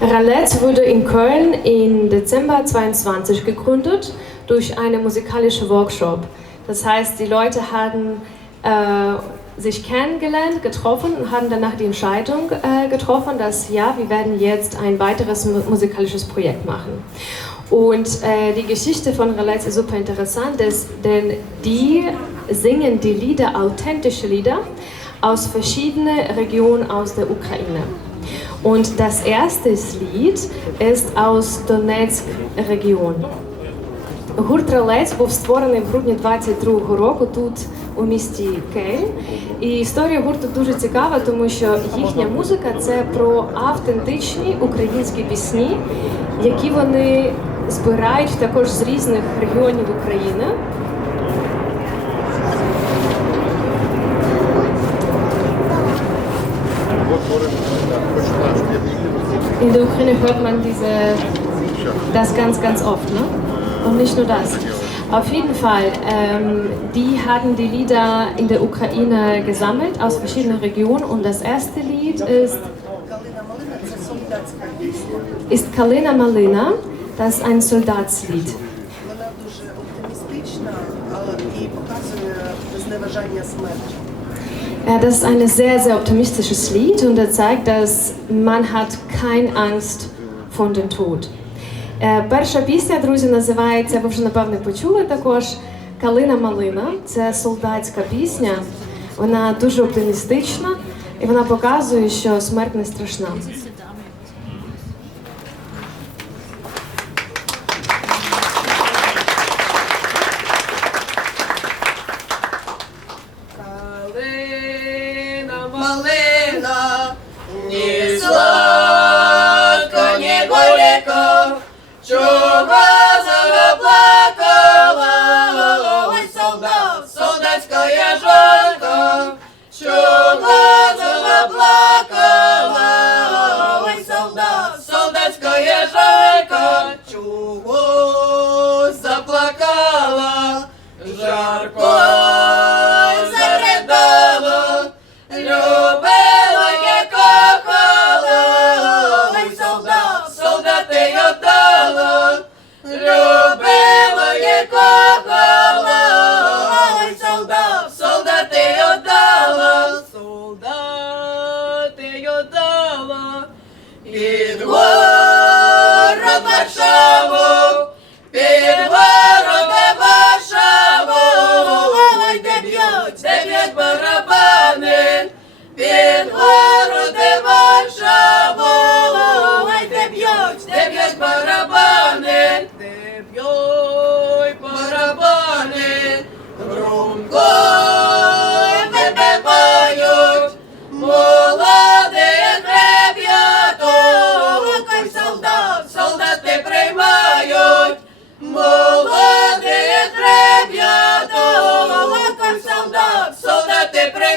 Ralez wurde in Köln im Dezember 22 gegründet durch einen musikalischen Workshop. Das heißt, die Leute haben äh, sich kennengelernt, getroffen und haben danach die Entscheidung äh, getroffen, dass ja, wir werden jetzt ein weiteres mu musikalisches Projekt machen. Und äh, die Geschichte von Ralez ist super interessant, dass, denn die singen die Lieder, authentische Lieder, aus verschiedenen Regionen aus der Ukraine. Und das erste Lied ist aus Donetsk-Region. Гурт Релець був створений в грудні 22-го року тут у місті Кельн. І історія гурту дуже цікава, тому що їхня музика це про автентичні українські пісні, які вони збирають також з різних регіонів України. In der Ukraine hört man diese, das ganz, ganz oft, ne? Und nicht nur das. Auf jeden Fall, ähm, die hatten die Lieder in der Ukraine gesammelt aus verschiedenen Regionen und das erste Lied ist, ist Kalina Malina, das ist ein Soldatslied. Вона дуже оптимістична а, і показує зневажання смерті. Ja, das ist ein sehr, sehr optimistisches Lied und er zeigt, dass man hat keine Angst vor dem Tod. Е, Перша пісня, друзі, називається, ви вже напевне почули також Калина Малина. Це солдатська пісня. Вона дуже оптимістична і вона показує, що смерть не страшна.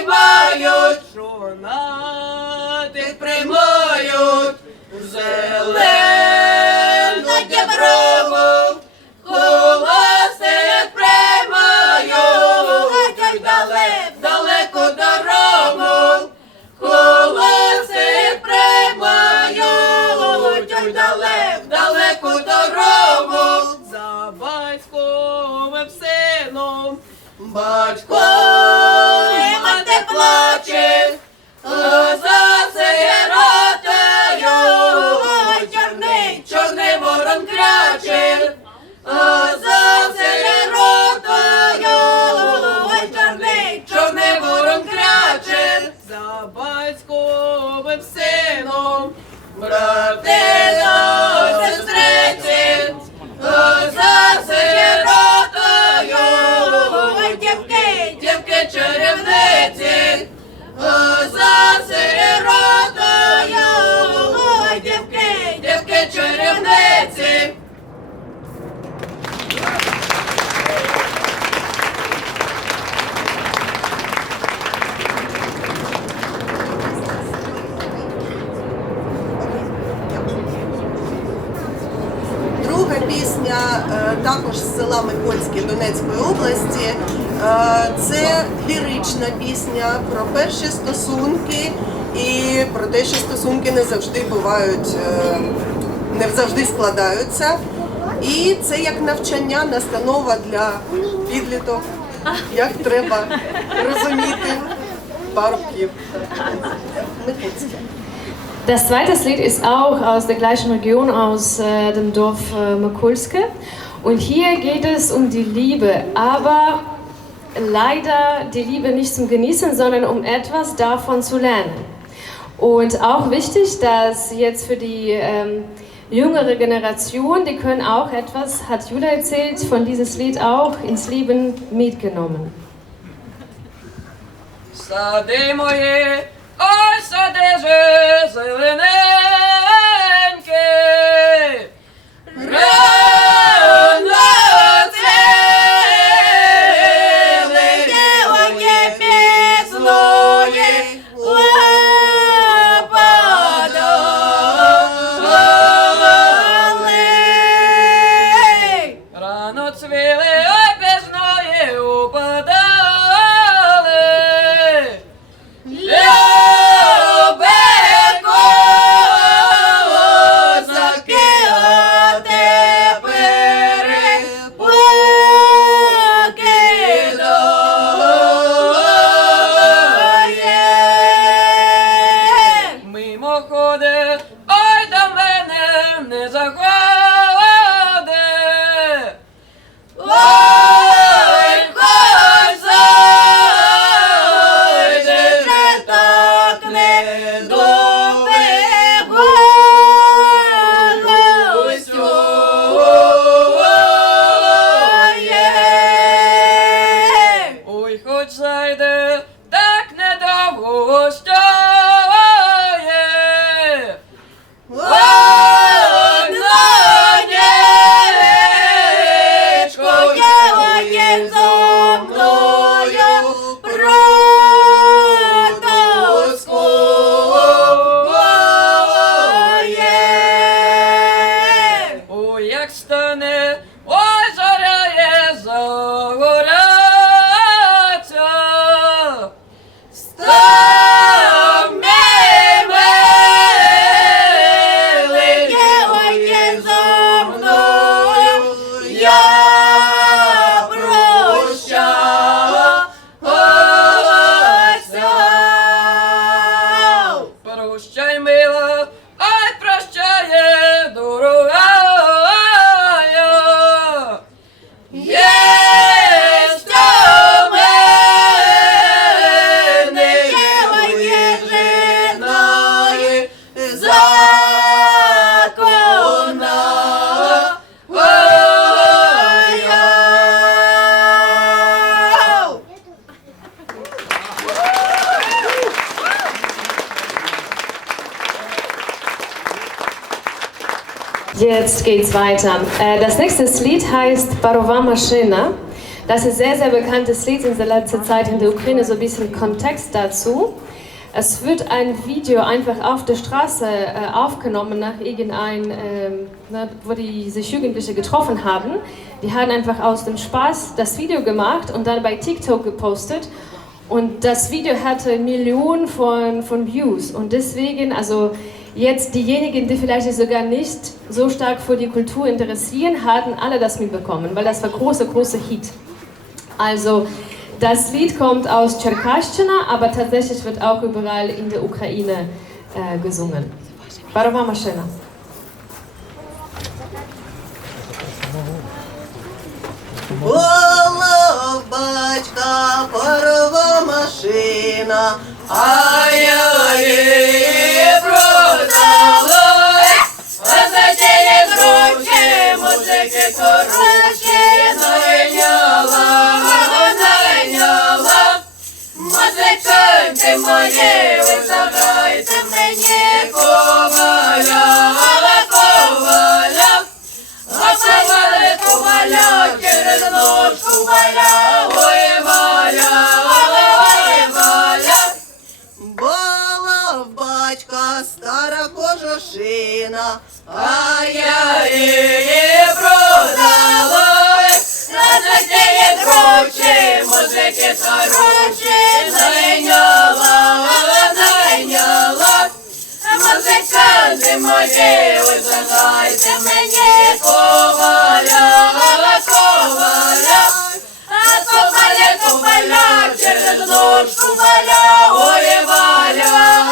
by your пісня про перші стосунки і про те, що стосунки не завжди бувають, е, не завжди складаються. І це як навчання, настанова для підліток, як треба розуміти парубків. Das zweite Lied ist auch aus der gleichen Region, aus äh, dem Dorf äh, Mikulske. Und hier geht es um die Liebe, aber leider die Liebe nicht zum Genießen, sondern um etwas davon zu lernen. Und auch wichtig, dass jetzt für die ähm, jüngere Generation, die können auch etwas, hat Julia erzählt, von dieses Lied auch ins Leben mitgenommen. Сади мої, ой, сади же зелененькі. Jetzt geht's weiter. Äh, Das nächste Lied heißt Barova Maschina. Das ist ein sehr, sehr bekanntes Lied in der letzten Zeit in der Ukraine, so ein bisschen Kontext dazu. Es wird ein Video einfach auf der Straße äh, aufgenommen nach irgendein, ähm, wo die sich Jugendliche getroffen haben. Die haben einfach aus dem Spaß das Video gemacht und dann bei TikTok gepostet. Und das Video hatte Millionen von, von Views. Und deswegen, also jetzt diejenigen, die vielleicht sich sogar nicht so stark für die Kultur interessieren, hatten alle das mitbekommen, weil das war großer, großer Hit. Also das Lied kommt aus Tscherkaschina, aber tatsächlich wird auch überall in der Ukraine äh, gesungen. Barova Maschina. Була в батька парова машина, А музики хороші найняла, найняла. Музиканти мої, ви забрайте мені коваля. Хороші, найняла, найняла. Музиканти мої, ви загайте мені коваля, коваля. А коваля, коваля, через ножку валя, ой, валя,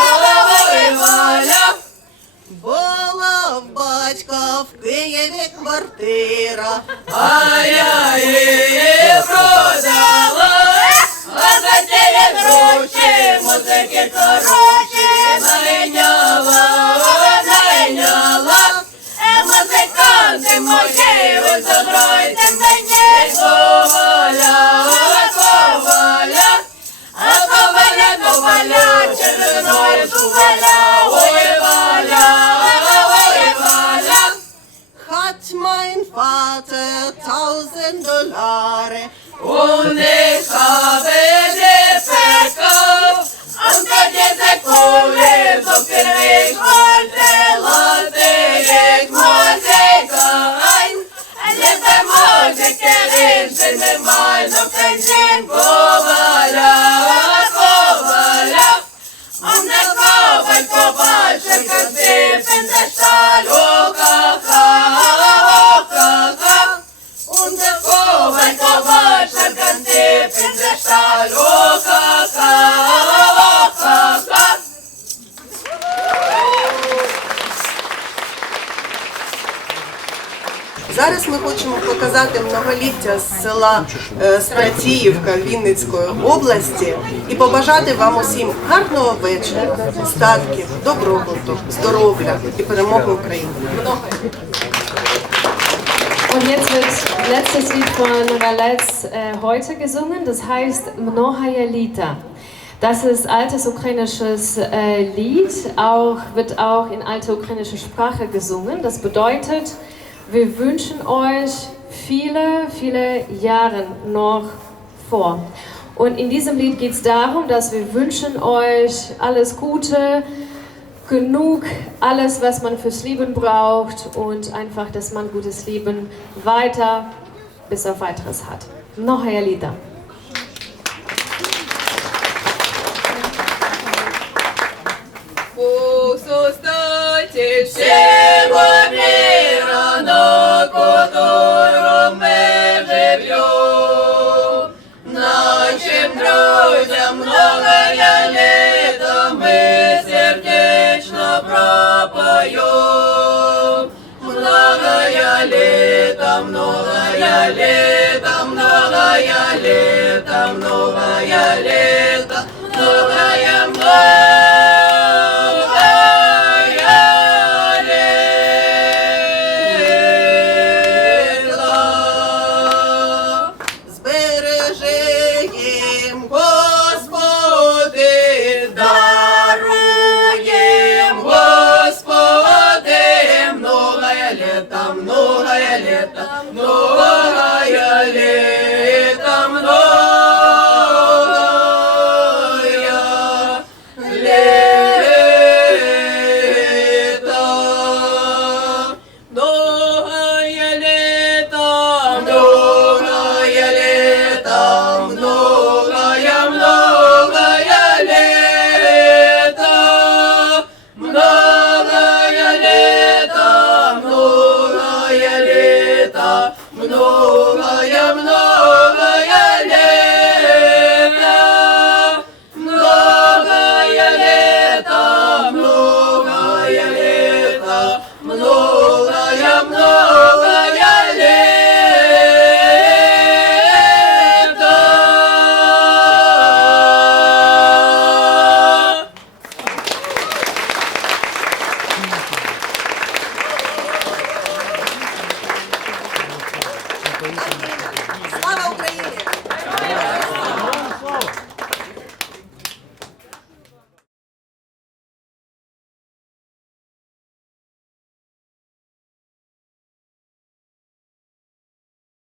ой, валя. Була в батька в Києві квартира, А я її продала, а за ті гроші музики хороші найняла, найняла. Е, Музиканти мої, ви заграйте мені коваля, коваля. А коваля, коваля, через ночу валя, ой, валя, ой, валя. hat mein Vater tausend Dollar. Und ich habe показати многоліття з села е, Стратіївка Вінницької області і побажати вам усім гарного вечора, статків, добробуту, здоров'я і перемоги України. Und jetzt wird letztes Lied von Ralets äh, heute gesungen, das heißt Mnohaya Lita. Das ist altes ukrainisches äh, Lied, auch, wird auch in alte ukrainische Sprache gesungen. Das bedeutet, wir wünschen euch viele, viele Jahre noch vor. Und in diesem Lied geht es darum, dass wir wünschen euch alles Gute, genug, alles, was man fürs Leben braucht und einfach, dass man gutes Leben weiter bis auf weiteres hat. Noch ein Lieder. Новая лето, летом, лето, новая лето, новая море.